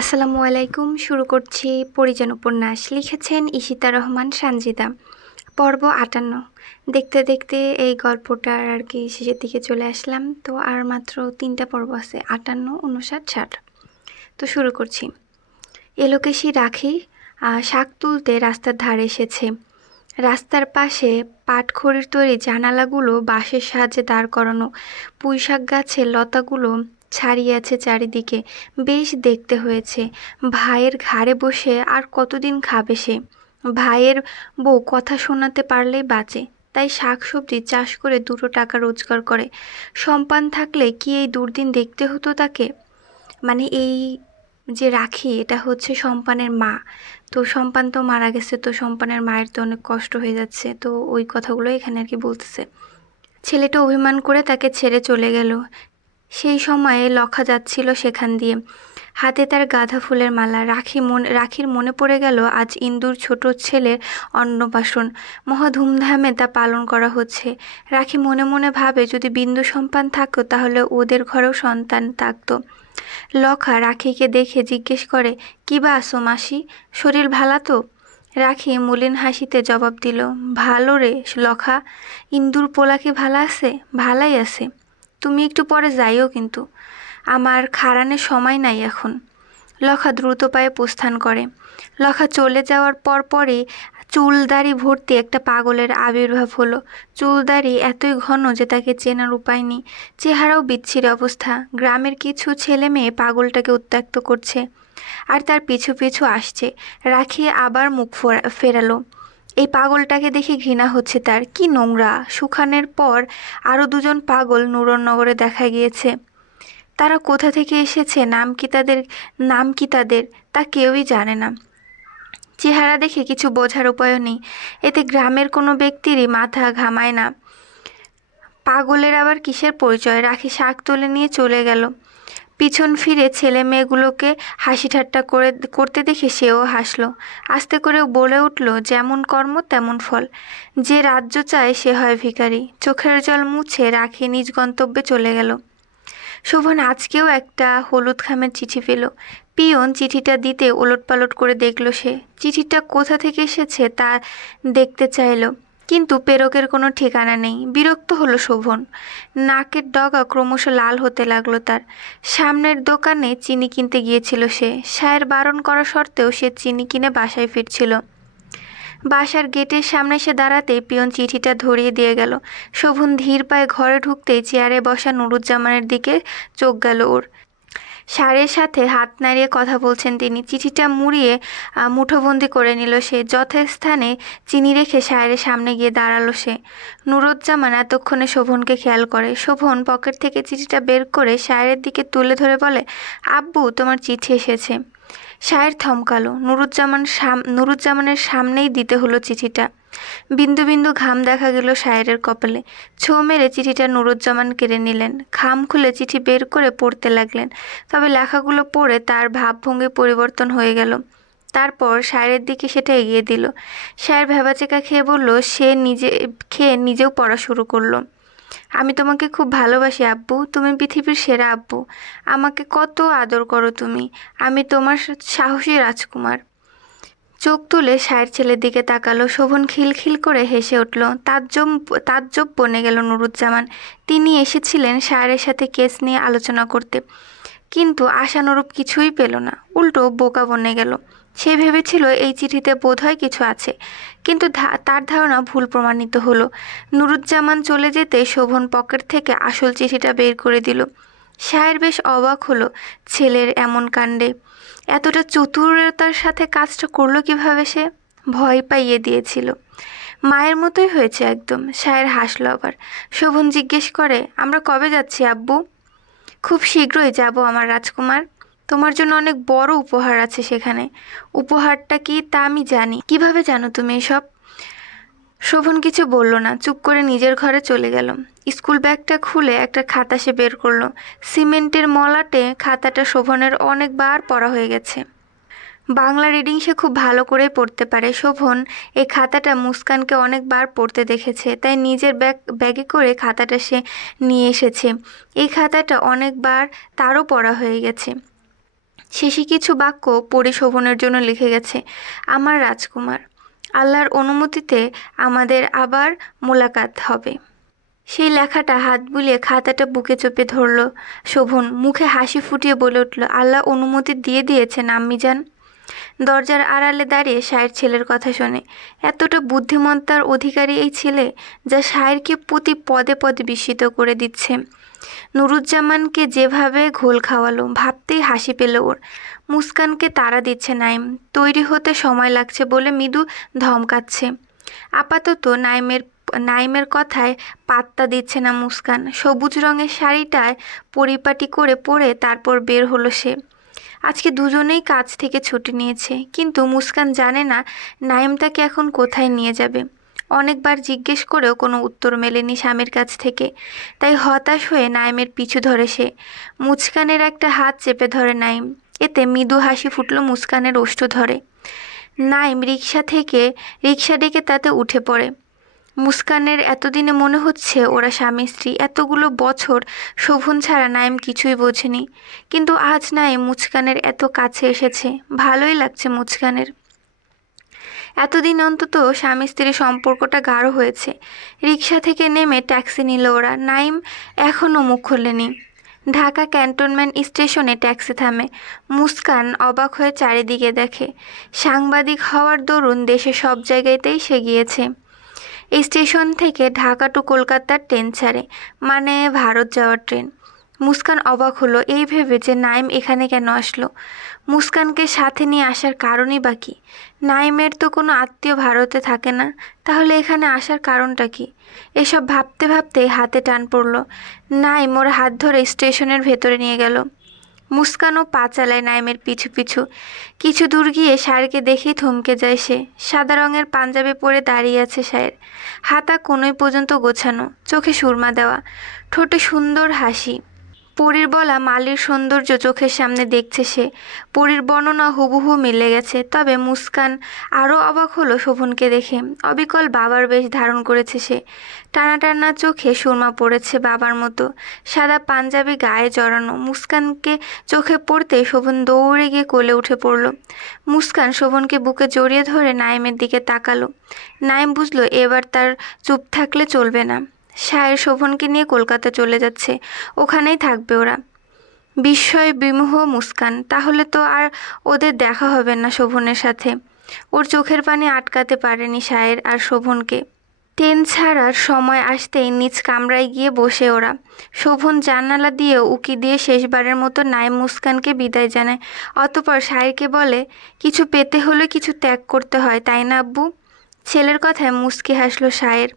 আসসালামু আলাইকুম। শুরু করছি পরিজন উপন্যাস। লিখেছেন ঈশিতা রহমান সানজিদা। পর্ব ৫৮। দেখতে দেখতে এই গল্পটার আর কি শেষের দিকে চলে আসলাম। তো আর মাত্র ৩টা পর্ব আছে, ৫৮, ৫৯, ৬০। তো শুরু করছি। এলোকেশি রাখি শাক তুলতে রাস্তার ধারে এসেছে। রাস্তার পাশে পাটখড়ির তৈরি জানালাগুলো বাঁশের সাহায্যে দাঁড় করানো। পুঁইশাক গাছের লতাগুলো ছাড়িয়ে আছে চারিদিকে। বেশ দেখতে হয়েছে। ভাইয়ের ঘাড়ে বসে আর কতদিন খাবে সে? ভাইয়ের বউ কথা শোনাতে পারলেই বাঁচে, তাই শাকসবজি চাষ করে ২টো টাকা রোজগার করে। সম্পান থাকলে কি এই দুর্দিন দেখতে হতো তাকে? মানে এই যে রাখি, এটা হচ্ছে সম্পানের মা। তো সম্পান তো মারা গেছে, তো সম্পানের মায়ের তো অনেক কষ্ট হয়ে যাচ্ছে। তো ওই কথাগুলো এখানে আর কি বলতেছে। ছেলেটা অভিমান করে তাকে ছেড়ে চলে গেল। সেই সময়ে লখা যাচ্ছিল সেখান দিয়ে, হাতে তার গাঁদা ফুলের মালা। রাখির মনে পড়ে গেল আজ ইন্দুর ছোট ছেলের অন্নপ্রাশন। মহা ধুমধামে তা পালন করা হচ্ছে। রাখি মনে মনে ভাবে, যদি বিন্দু সম্পান থাকতো তাহলে ওদের ঘরেও সন্তান থাকতো। লখা রাখিকে দেখে জিজ্ঞেস করে, কি বা আসো মাসি, শরীর ভালা তো? রাখি মলিন হাসিতে জবাব দিল, ভালো রে লখা, ইন্দুর পোলাকে ভালা আছে? ভালাই আছে। তুমি একটু পরে যাইও, কিন্তু আমার খাড়ানের সময় নাই এখন। লখা দ্রুত পায়ে প্রস্থান করে। লখা চলে যাওয়ার পরপরই চুলদাড়ি ভর্তি একটা পাগলের আবির্ভাব হলো। চুলদাড়ি এতই ঘন যে তাকে চেনার উপায় নেই। চেহারাও বিচ্ছিরি অবস্থা। গ্রামের কিছু ছেলে মেয়ে পাগলটাকে উত্ত্যক্ত করছে আর তার পিছু পিছু আসছে। রাখি আবার মুখ ফেরালো। এই পাগলটাকে দেখে ঘৃণা হচ্ছে তার। কি নোংরা! সুখানের পর আরও ২জন পাগল নুরনগরে দেখা গিয়েছে। তারা কোথা থেকে এসেছে, নাম কি তাদের তা কেউই জানে না। চেহারা দেখে কিছু বোঝার উপায়ও নেই। এতে গ্রামের কোনো ব্যক্তিরই মাথা ঘামায় না। পাগলের আবার কিসের পরিচয়? রাখি শাক তুলে নিয়ে চলে গেল। পিছন ফিরে ছেলে মেয়েগুলোকে হাসি ঠাট্টা করতে দেখে সেও হাসলো। আস্তে করেও বলে উঠল, যেমন কর্ম তেমন ফল। যে রাজ্য চায় সে হয় ভিখারি। চোখের জল মুছে রাখি নিজ গন্তব্যে চলে গেল। শোভন আজকেও একটা হলুদ খামের চিঠি পেল। পিয়ন চিঠিটা দিতে ওলটপালট করে দেখল সে। চিঠিটা কোথা থেকে এসেছে তা দেখতে চাইল, কিন্তু প্রেরকের কোনো ঠিকানা নেই। বিরক্ত হলো শোভন। নাকের ডগা ক্রমশ লাল হতে লাগলো তার। সামনের দোকানে চিনি কিনতে গিয়েছিল সে। সায়ের বারণ করা সত্ত্বেও সে চিনি কিনে বাসায় ফিরছিল। বাসার গেটের সামনে এসে দাঁড়াতেই পিয়ন চিঠিটা ধরিয়ে দিয়ে গেল। শোভন ধীর পায়ে ঘরে ঢুকতেই চেয়ারে বসা নুরুজ্জামানের দিকে চোখ গেল ওর। সারের সাথে হাত নাড়িয়ে কথা বলছেন তিনি। চিঠিটা মুড়িয়ে মুঠোবন্দি করে নিল সে। যথাস্থানে চিনি রেখে সায়ের সামনে গিয়ে দাঁড়ালো সে। নুরুজ্জামান এতক্ষণে শোভনকে খেয়াল করে। শোভন পকেট থেকে চিঠিটা বের করে সায়ের দিকে তুলে ধরে বলে, আব্বু, তোমার চিঠি এসেছে। সায়ের থমকালো। নুরুজ্জামানের সামনেই দিতে হলো চিঠিটা। বিন্দু বিন্দু ঘাম দেখা গেল সায়েরের কপালে। ছো মেরে চিঠিটা নুরুজ্জামান কেড়ে নিলেন। খাম খুলে চিঠি বের করে পড়তে লাগলেন। তবে লেখাগুলো পড়ে তার ভাবভঙ্গি পরিবর্তন হয়ে গেল। তারপর সায়েরের দিকে সেটা এগিয়ে দিল। সায়ের ভ্যাবাচেকা খেয়ে বলল, নিজেও পড়া শুরু করলো। আমি তোমাকে খুব ভালোবাসি আব্বু, তুমি পৃথিবীর সেরা আব্বু। আমাকে কত আদর করো তুমি। আমি তোমার সাহসী রাজকুমার। চোখ তুলে সায়ের ছেলের দিকে তাকালো। শোভন খিলখিল করে হেসে উঠল। তাজ্জব বনে গেল নুরুজ্জামান। তিনি এসেছিলেন সায়েরের সাথে কেস নিয়ে আলোচনা করতে, কিন্তু আশানুরূপ কিছুই পেল না। উল্টো বোকা বনে গেল। সে ভেবেছিল এই চিঠিতে বোধহয় কিছু আছে, কিন্তু তার ধারণা ভুল প্রমাণিত হলো। নুরুজ্জামান চলে যেতে শোভন পকেট থেকে আসল চিঠিটা বের করে দিল। সায়ের বেশ অবাক হলো ছেলের এমন কাণ্ডে। এতটা চতুরতার সাথে কাজটা করলো কিভাবে সে? ভয় পাইয়ে দিয়েছিল। মায়ের মতোই হয়েছে একদম। সায়ের হাসলো আবার। শোভন জিজ্ঞেস করে, আমরা কবে যাচ্ছি আব্বু? খুব শীঘ্রই যাব আমার রাজকুমার। তোমার জন্য অনেক বড় উপহার আছে সেখানে। উপহারটা কি তা আমি জানি। কিভাবে জানো তুমি এসব? শোভন কিছু বলল না, চুপ করে নিজের ঘরে চলে গেল। স্কুল ব্যাগটা খুলে একটা খাতা সে বের করলো। সিমেন্টের মলাটে খাতাটা শোভনের অনেকবার পড়া হয়ে গেছে। বাংলা রিডিং সে খুব ভালো করেই পড়তে পারে। শোভন এই খাতাটা মুস্কানকে অনেকবার পড়তে দেখেছে, তাই নিজের ব্যাগে করে খাতাটা সে নিয়ে এসেছে। এই খাতাটা অনেকবার তারও পড়া হয়ে গেছে। শেষে কিছু বাক্য পড়ে শোভনের জন্য লিখে গেছে, আমার রাজকুমার, আল্লাহর অনুমতিতে আমাদের আবার মোলাকাত হবে। সেই লেখাটা হাত বুলিয়ে খাতাটা বুকে চেপে ধরল শোভন, মুখে হাসি ফুটিয়ে বলে উঠল, আল্লাহ অনুমতি দিয়ে দিয়েছেন আম্মিজান। দরজার আড়ালে দাঁড়িয়ে সায়ের ছেলের কথা শোনে। এতটা বুদ্ধিমত্তার অধিকারী এই ছেলে, যা সায়েরকে প্রতি পদে পদে বিস্মিত করে দিচ্ছে। নুরুজ্জামানকে যেভাবে ঘোল খাওয়ালো, ভাবতেই হাসি পেল ওর। মুস্কানকে তাড়া দিচ্ছে নাইম, তৈরি হতে সময় লাগছে বলে মৃদু ধমকাচ্ছে। আপাতত নাইমের কথায় পাত্তা দিচ্ছে না মুস্কান। সবুজ রঙের শাড়িটায় পরিপাটি করে পরে তারপর বের হলো সে। আজকে দুজনেই কাজ থেকে ছুটি নিয়েছে, কিন্তু মুস্কান জানে না নাইম তাকে এখন কোথায় নিয়ে যাবে। অনেকবার জিজ্ঞেস করেও কোনো উত্তর মেলেনি স্বামীর কাছ থেকে। তাই হতাশ হয়ে নাইমের পিছু ধরে সে। মুস্কানের একটা হাত চেপে ধরে নাইম, এতে মৃদু হাসি ফুটল মুস্কানের ওষ্ঠ ধরে। নাইম রিক্সা ডেকে তাতে উঠে পড়ে। মুস্কানের এতদিনে মনে হচ্ছে ওরা স্বামী স্ত্রী। এতগুলো বছর শোভন ছাড়া নাইম কিছুই বোঝেনি, কিন্তু আজ নাইম মুস্কানের এত কাছে এসেছে, ভালোই লাগছে মুস্কানের। এতদিন অন্তত স্বামী স্ত্রীর সম্পর্কটা গাঢ় হয়েছে। রিক্সা থেকে নেমে ট্যাক্সি নিল ওরা। নাইম এখনও মুখ খোলেনি। ঢাকা ক্যান্টনমেন্ট স্টেশনে ট্যাক্সি থামে। মুস্কান অবাক হয়ে চারিদিকে দেখে। সাংবাদিক হওয়ার দরুন দেশে সব জায়গাতেই সে গিয়েছে। স্টেশন থেকে ঢাকা টু কলকাতার ট্রেন ছাড়ে, মানে ভারত যাওয়ার ট্রেন। মুস্কান অবাক হলো এই ভেবে যে নাইম এখানে কেন আসলো। মুস্কানকে সাথে নিয়ে আসার কারণই বা কী? নাইমের তো কোনো আত্মীয় ভারতে থাকে না, তাহলে এখানে আসার কারণটা কি? এসব ভাবতে ভাবতে হাতে টান পড়ল। নাইম ওর হাত ধরে স্টেশনের ভেতরে নিয়ে গেল। মুস্কানও পা চালায় নাইমের পিছু পিছু। কিছু দূর গিয়ে সায়েরকে দেখেই থমকে যায় সে। সাদা রঙের পাঞ্জাবি পরে দাঁড়িয়ে আছে সায়ের, হাতা কোনোই পর্যন্ত গোছানো, চোখে সুরমা দেওয়া, ঠোঁটে সুন্দর হাসি। পরীর বলা মালির সৌন্দর্য চোখের সামনে দেখছে সে। পরীর বর্ণনা হুবহু মিলে গেছে। তবে মুস্কান আরও অবাক হলো শোভনকে দেখে। অবিকল বাবার বেশ ধারণ করেছে সে। টানা টানা চোখে সুরমা পড়েছে বাবার মতো, সাদা পাঞ্জাবি গায়ে জড়ানো। মুস্কানকে চোখে পড়তে শোভন দৌড়ে গিয়ে কোলে উঠে পড়ল। মুস্কান শোভনকে বুকে জড়িয়ে ধরে নাইমের দিকে তাকালো। নাইম বুঝলো এবার তার চুপ থাকলে চলবে না। সায়ের শোভনকে নিয়ে কলকাতা চলে যাচ্ছে, ওখানেই থাকবে ওরা। বিস্ময় বিমোহ মুস্কান, তাহলে তো আর ওদের দেখা হবে না শোভনের সাথে। ওর চোখের পানি আটকাতে পারেনি সায়ের আর শোভনকে। ট্রেন ছাড়ার সময় আসতেই নিজ কামরায় গিয়ে বসে ওরা। শোভন জানালা দিয়ে উকি দিয়ে শেষবারের মতো নাইম মুস্কানকে বিদায় জানায়। অতঃপর সায়েরকে বলে, কিছু পেতে হলে কিছু ত্যাগ করতে হয়, তাই না আব্বু? ছেলের কথায় মুচকি হাসলো সায়ের।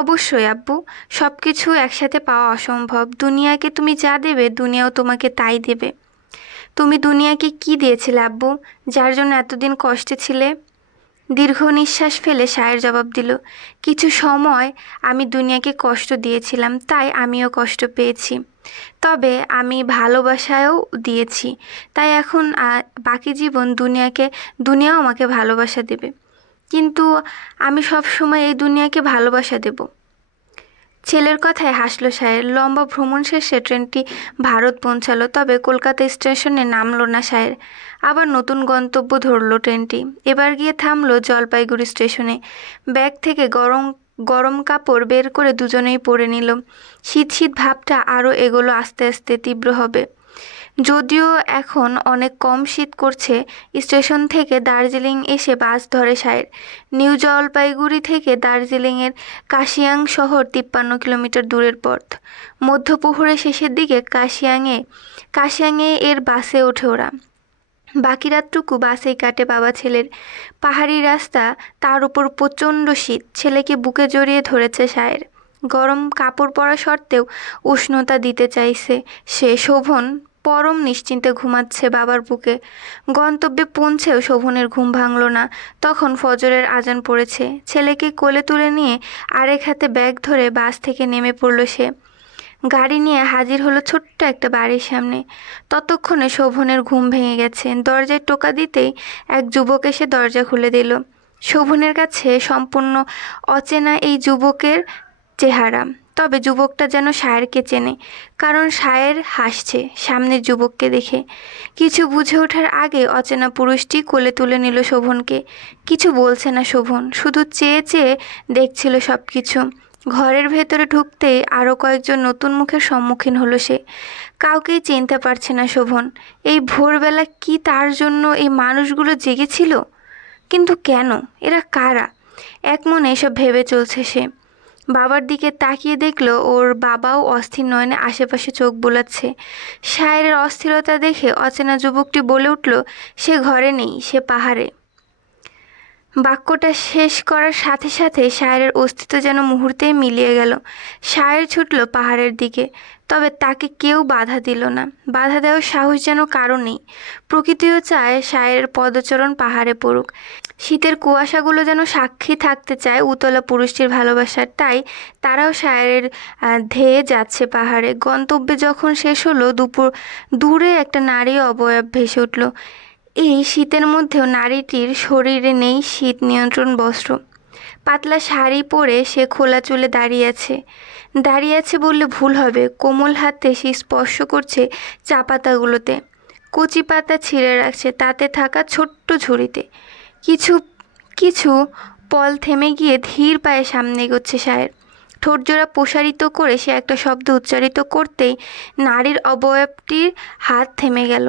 অবশ্যই আব্বু, সব কিছু একসাথে পাওয়া অসম্ভব। দুনিয়াকে তুমি যা দেবে, দুনিয়াও তোমাকে তাই দেবে। তুমি দুনিয়াকে কি দিয়েছিলে আব্বু, যার জন্য এতদিন কষ্টে ছিলে? দীর্ঘ নিঃশ্বাস ফেলে সায়ের জবাব দিল, কিছু সময় আমি দুনিয়াকে কষ্ট দিয়েছিলাম, তাই আমিও কষ্ট পেয়েছি। তবে আমি ভালোবাসাও দিয়েছি, তাই এখন বাকি জীবন দুনিয়াও আমাকে ভালোবাসা দেবে। কিন্তু আমি সব সময় এই দুনিয়াকে ভালোবাসা দেব। ছেলের কথায় হাসলো সায়ের। লম্বা ভ্রমণ শেষে ট্রেনটি ভারত পৌঁছালো, তবে কলকাতা স্টেশনে নামলো না সায়ের। আবার নতুন গন্তব্য ধরলো ট্রেনটি। এবার গিয়ে থামলো জলপাইগুড়ি স্টেশনে। ব্যাগ থেকে গরম গরম কাপড় বের করে দুজনেই পরে নিল। শীত শীত ভাবটা আরও এগোলো, আস্তে আস্তে তীব্র হবে। যদিও এখন অনেক কম শীত করছে। স্টেশন থেকে দার্জিলিং এসে বাস ধরে সায়ের। নিউ জলপাইগুড়ি থেকে দার্জিলিংয়ের কাশিয়াং শহর 53 কিলোমিটার দূরের পথ। মধ্যপ্রহরের শেষের দিকে কাশিয়াংয়ে এর বাসে ওঠে ওরা। বাকি রাতটুকু বাসেই কাটে বাবা ছেলের। পাহাড়ি রাস্তা, তার উপর প্রচণ্ড শীত। ছেলেকে বুকে জড়িয়ে ধরেছে সায়ের। গরম কাপড় পরা সত্ত্বেও উষ্ণতা দিতে চাইছে সে। শোভন পরম নিশ্চিন্তে ঘুমাচ্ছে বাবার বুকে। গন্তব্যে পৌঁছেও শোভনের ঘুম ভাঙল না। তখন ফজরের আজান পড়েছে। ছেলেকে কোলে তুলে নিয়ে আরেক হাতে ব্যাগ ধরে বাস থেকে নেমে পড়ল সে। গাড়ি নিয়ে হাজির হলো ছোট্ট একটা বাড়ির সামনে। ততক্ষণে শোভনের ঘুম ভেঙে গেছে। দরজায় টোকা দিতেই এক যুবক এসে দরজা খুলে দিল। শোভনের কাছে সম্পূর্ণ অচেনা এই যুবকের চেহারা। তবে যুবকটা যেন সায়েরকে চেনে, কারণ সায়ের হাসছে সামনের যুবককে দেখে। কিছু বুঝে ওঠার আগে অচেনা পুরুষটি কোলে তুলে নিল শোভনকে। কিছু বলছে না শোভন, শুধু চেয়ে চেয়ে দেখছিল সব কিছু। ঘরের ভেতরে ঢুকতেই আরও কয়েকজন নতুন মুখের সম্মুখীন হলো সে। কাউকেই চিনতে পারছে না শোভন। এই ভোরবেলা কি তার জন্য এই মানুষগুলো জেগেছিল? কিন্তু কেন? এরা কারা? এক মনে এসব ভেবে চলছে সে। বাবার দিকে তাকিয়ে দেখল ওর বাবাও অস্থির নয়নে আশেপাশে চোখ বোলাচ্ছে। সায়েরের অস্থিরতা দেখে অচেনা যুবকটি বলে উঠল, সে ঘরে নেই, সে পাহাড়ে। বাক্যটা শেষ করার সাথে সাথে সায়েরের অস্তিত্ব যেন মুহূর্তেই মিলিয়ে গেল। সায়ের ছুটল পাহাড়ের দিকে, তবে তাকে কেউ বাধা দিল না। বাধা দেওয়ার সাহস যেন কারো নেই। প্রকৃতিও চায় সায়েরের পদচরণ পাহাড়ে পড়ুক। শীতের কুয়াশাগুলো যেন সাক্ষী থাকতে চায় উতলা পুরুষটির ভালোবাসার, তাই তারাও সায়েরের ধেয়ে যাচ্ছে পাহাড়ে। গন্তব্যে যখন শেষ হলো, দূরে একটা নারী অবয়ব ভেসে উঠল। এই শীতের মধ্যেও নারীটির শরীরে নেই শীত নিয়ন্ত্রণ বস্ত্র। পাতলা শাড়ি পরে সে খোলা চুলে দাঁড়িয়ে আছে বললে ভুল হবে। কোমল হাতে সে স্পর্শ করছে চা পাতাগুলোতে। কচি পাতা ছিঁড়ে রাখছে তাতে থাকা ছোট্ট ঝুড়িতে। কিছু কিছু পল থেমে গিয়ে ধীর পায়ে সামনে এগোচ্ছে সায়ের। ঠোঁটজোড়া প্রসারিত করে সে একটা শব্দ উচ্চারিত করতেই নারীর অবয়বটির হাত থেমে গেল।